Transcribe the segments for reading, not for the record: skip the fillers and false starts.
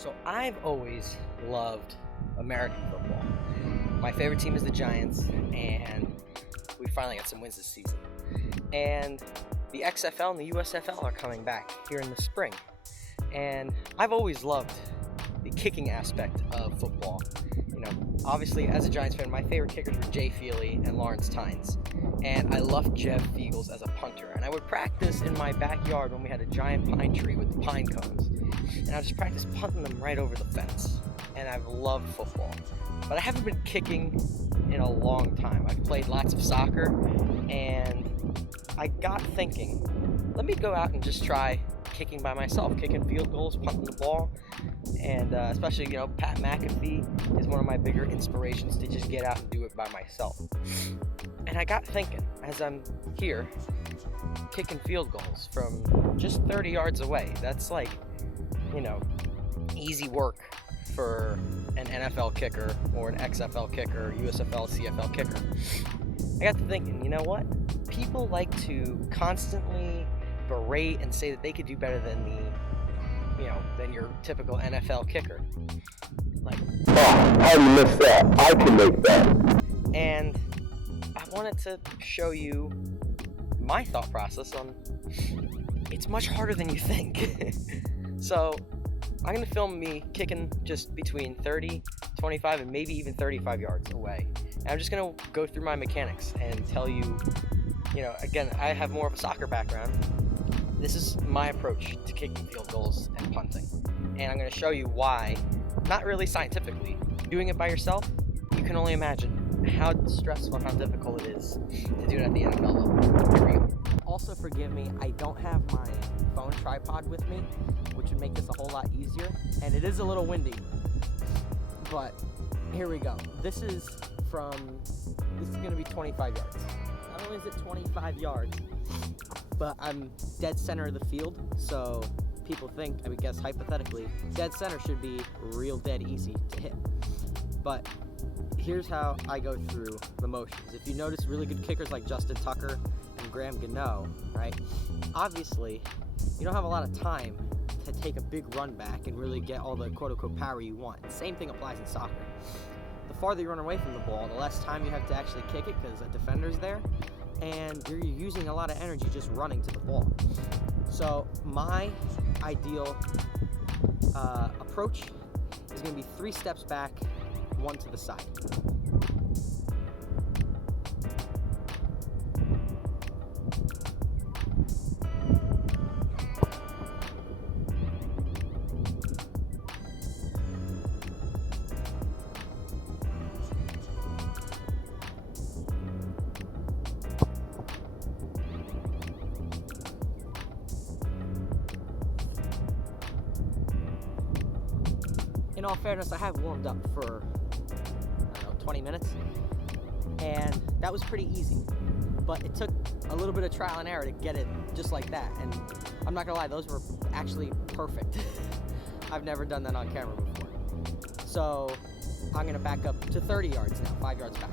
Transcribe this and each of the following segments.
So I've always loved American football. My favorite team is the Giants, and we finally got some wins this season. And the XFL and the USFL are coming back here in the spring. And I've always loved the kicking aspect of football. Obviously, as a Giants fan, my favorite kickers were Jay Feely and Lawrence Tynes. And I loved Jeff Feagles as a punter. And I would practice in my backyard when we had a giant pine tree with the pine cones. And I just practice punting them right over the fence. And I've loved football. But I haven't been kicking in a long time. I've played lots of soccer, and I got thinking, let me go out and just try kicking by myself, kicking field goals, punting the ball. And especially, Pat McAfee is one of my bigger inspirations to just get out and do it by myself. And I got thinking, as I'm here, kicking field goals from just 30 yards away. That's like, easy work for an NFL kicker or an XFL kicker, USFL, CFL kicker. I got to thinking, you know what? People like to constantly berate and say that they could do better than than your typical NFL kicker. Like, how do you miss that? I can make that. And I wanted to show you my thought process on it's much harder than you think. So I'm going to film me kicking just between 30, 25, and maybe even 35 yards away. And I'm just going to go through my mechanics and tell you, again, I have more of a soccer background. This is my approach to kicking field goals and punting. And I'm going to show you why, not really scientifically, doing it by yourself, you can only imagine how stressful and how difficult it is to do it at the NFL level. Here we go. Also, forgive me, I don't have my phone tripod with me, which would make this a whole lot easier. And it is a little windy, but here we go. This is going to be 25 yards. Not only is it 25 yards, but I'm dead center of the field, so people think, I would guess hypothetically, dead center should be real dead easy to hit. But here's how I go through the motions. If you notice really good kickers like Justin Tucker and Graham Gano, right? Obviously, you don't have a lot of time to take a big run back and really get all the quote-unquote power you want. Same thing applies in soccer. The farther you run away from the ball, the less time you have to actually kick it because a defender's there, and you're using a lot of energy just running to the ball. So my ideal approach is going to be 3 steps back, 1 to the side. In all fairness, I have warmed up for, 20 minutes, and that was pretty easy, but it took a little bit of trial and error to get it just like that, and I'm not gonna lie, those were actually perfect. I've never done that on camera before. So I'm gonna back up to 30 yards now, 5 yards back.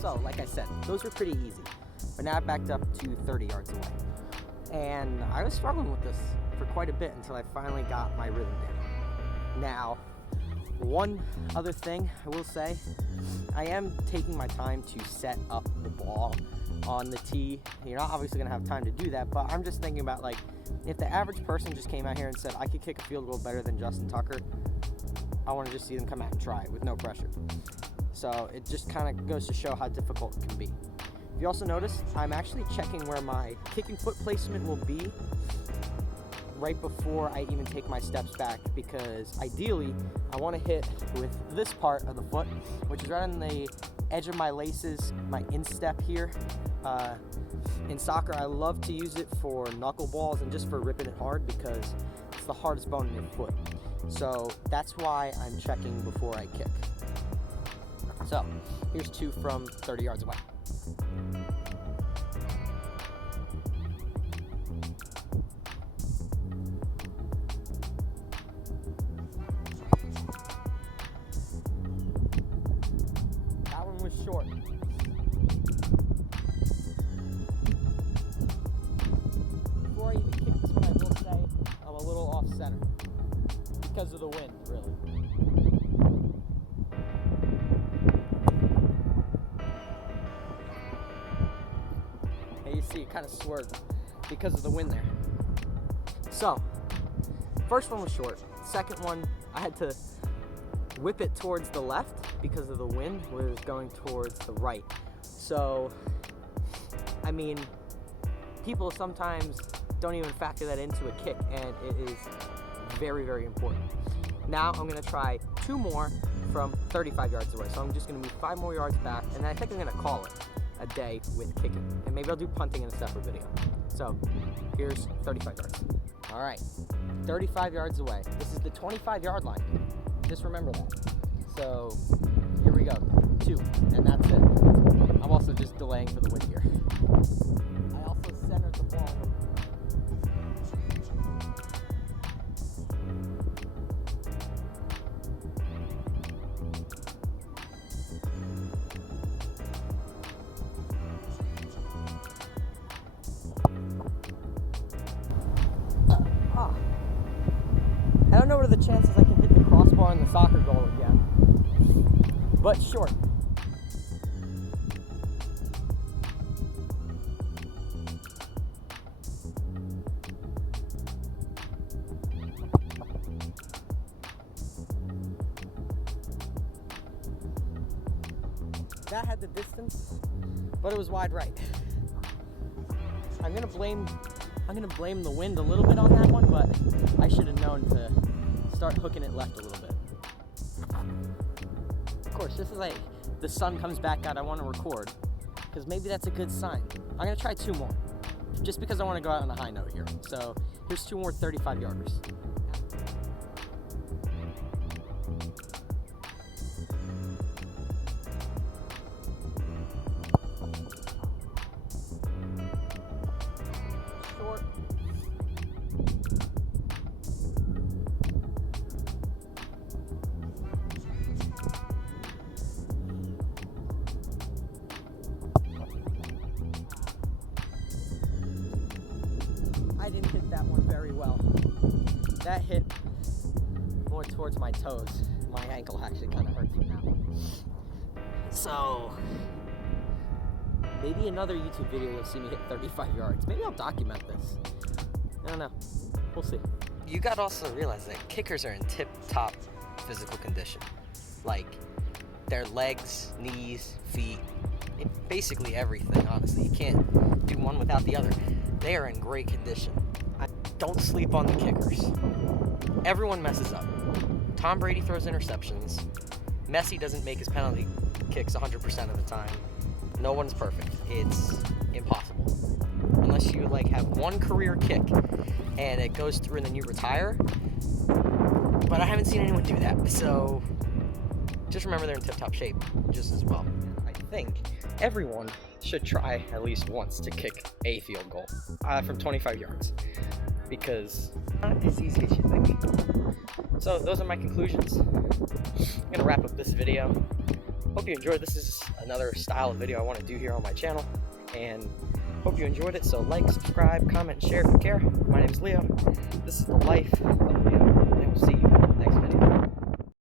So like I said, those were pretty easy, but now I backed up to 30 yards away. And I was struggling with this for quite a bit until I finally got my rhythm down. Now, one other thing I will say, I am taking my time to set up the ball on the tee. You're not obviously going to have time to do that, but I'm just thinking about, like, if the average person just came out here and said, I could kick a field goal better than Justin Tucker, I want to just see them come out and try it with no pressure. So it just kind of goes to show how difficult it can be. If you also notice, I'm actually checking where my kicking foot placement will be right before I even take my steps back, because ideally I want to hit with this part of the foot, which is right on the edge of my laces, my instep here. In soccer, I love to use it for knuckleballs and just for ripping it hard because it's the hardest bone in your foot. So that's why I'm checking before I kick. So here's 2 from 30 yards away. Was short. Before I even kick this one, I will say I'm a little off center because of the wind, really. And you see it kind of swerved because of the wind there. So, first one was short. Second one, I had to whip it towards the left because of the wind was going towards the right. So, I mean, people sometimes don't even factor that into a kick, and it is very, very important. Now I'm gonna try 2 more from 35 yards away. So I'm just gonna move 5 more yards back, and then I think I'm gonna call it a day with kicking. And maybe I'll do punting in a separate video. So here's 35 yards. All right, 35 yards away. This is the 25-yard line. Just remember that. So here we go, 2, and that's it. I'm also just delaying for the wind here. I also centered the ball. I don't know what are the chances I can hit the crossbar and the soccer goal again, but short. That had the distance, but it was wide right. I'm gonna blame the wind a little bit on that one, but I should have known to start hooking it left a little bit. Of course, just as the sun comes back out, I want to record, because maybe that's a good sign. I'm gonna try 2 more, just because I want to go out on a high note here. So here's 2 more 35-yarders. I didn't hit that one very well. That hit more towards my toes. My ankle actually kind of hurts from that one. So, maybe another YouTube video you'll see me hit 35 yards. Maybe I'll document this. I don't know. We'll see. You gotta also realize that kickers are in tip-top physical condition. Like, their legs, knees, feet, basically everything, honestly. You can't do one without the other. They are in great condition. Don't sleep on the kickers. Everyone messes up. Tom Brady throws interceptions. Messi doesn't make his penalty kicks 100% of the time. No one's perfect. It's impossible. Unless you have one career kick and it goes through and then you retire. But I haven't seen anyone do that. So just remember they're in tip-top shape just as well. I think everyone should try at least once to kick a field goal from 25 yards, because it's not as easy as you think. So those are my conclusions. I'm gonna wrap up this video. Hope you enjoyed. This is another style of video I want to do here on my channel, and hope you enjoyed it. So like, subscribe, comment, and share if you care. My name is Leo. This is the life of Leo, and we'll see you